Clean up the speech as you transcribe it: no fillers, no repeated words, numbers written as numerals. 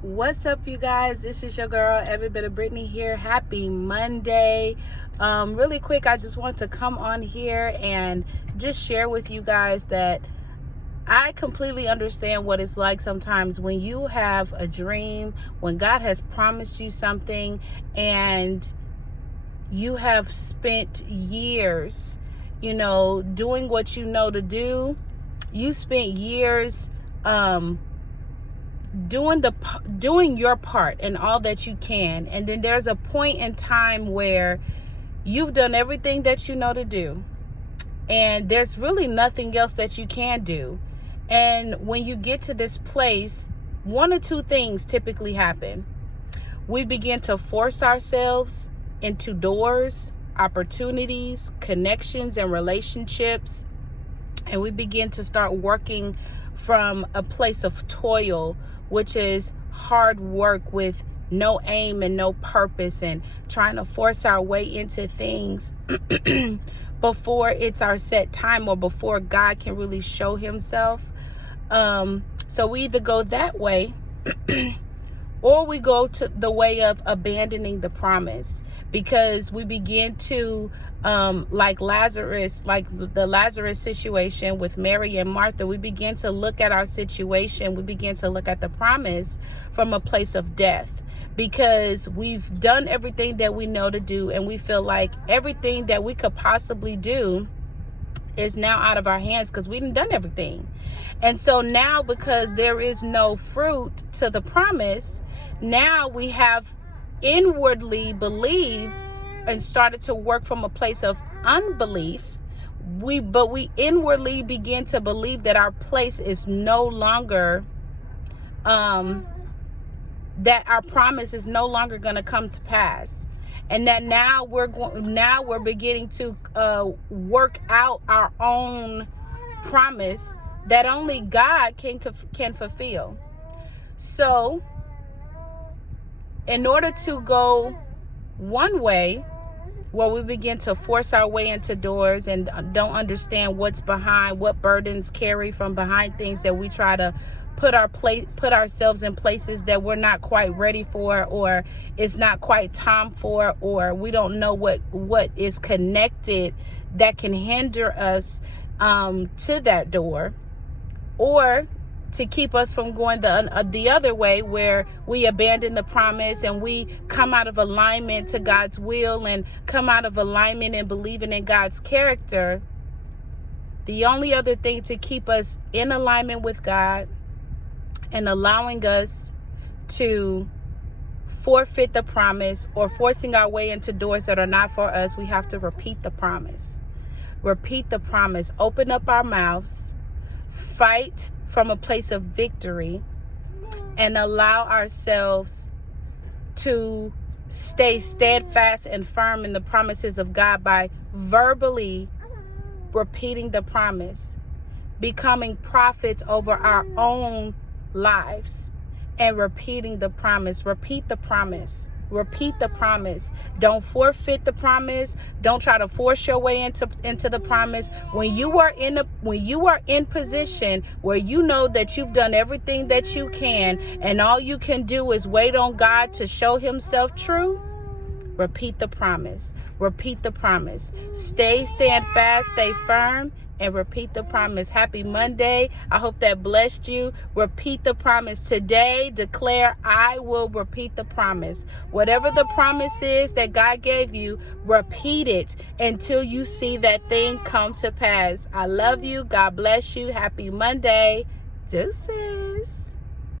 What's up, you guys? This is your girl, Every Bit of Brittney here. Happy Monday. Really quick, I just want to come on here and just share with you guys that I completely understand what it's like sometimes when you have a dream, when God has promised you something, and you have spent years, doing what you know to do. You spent years, doing your part and all that you can, and then there's a point in time where you've done everything that you know to do, and there's really nothing else that you can do. And when you get to this place, one or two things typically happen. We begin to force ourselves into doors, opportunities, connections, and relationships, and we begin to start working from a place of toil, which is hard work with no aim and no purpose, and trying to force our way into things before it's our set time or before God can really show himself. So we either go that way or we go to the way of abandoning the promise, because we begin to, like Lazarus, like the Lazarus situation with Mary and Martha, we begin to look at our situation, we begin to look at the promise from a place of death, because we've done everything that we know to do, and we feel like everything that we could possibly do is now out of our hands because we done everything. And so now, because there is no fruit to the promise, now we have inwardly believed and started to work from a place of unbelief. But we inwardly begin to believe that our place is no longer, that our promise is no longer going to come to pass. And that now we're beginning to work out our own promise that only God can fulfill. So, in order to go one way, where we begin to force our way into doors and don't understand what's behind, what burdens carry from behind things, that we try to put ourselves in places that we're not quite ready for, or it's not quite time for, or we don't know what is connected that can hinder us to that door, or to keep us from going the other way, where we abandon the promise and we come out of alignment to God's will and come out of alignment and believing in God's character. The only other thing to keep us in alignment with God and allowing us to forfeit the promise or forcing our way into doors that are not for us, we have to repeat the promise. Repeat the promise. Open up our mouths. Fight from a place of victory, and allow ourselves to stay steadfast and firm in the promises of God by verbally repeating the promise, becoming prophets over our own lives, and repeating the promise. Repeat the promise. Repeat the promise. Don't forfeit the promise. Don't try to force your way into the promise. When you are in position where you know that you've done everything that you can, and all you can do is wait on God to show himself true, repeat the promise. Repeat the promise. Stand fast, stay firm, and repeat the promise. Happy Monday. I hope that blessed you. Repeat the promise today. Declare, I will repeat the promise. Whatever the promise is that God gave you, repeat it until you see that thing come to pass. I love you. God bless you. Happy Monday. Deuces.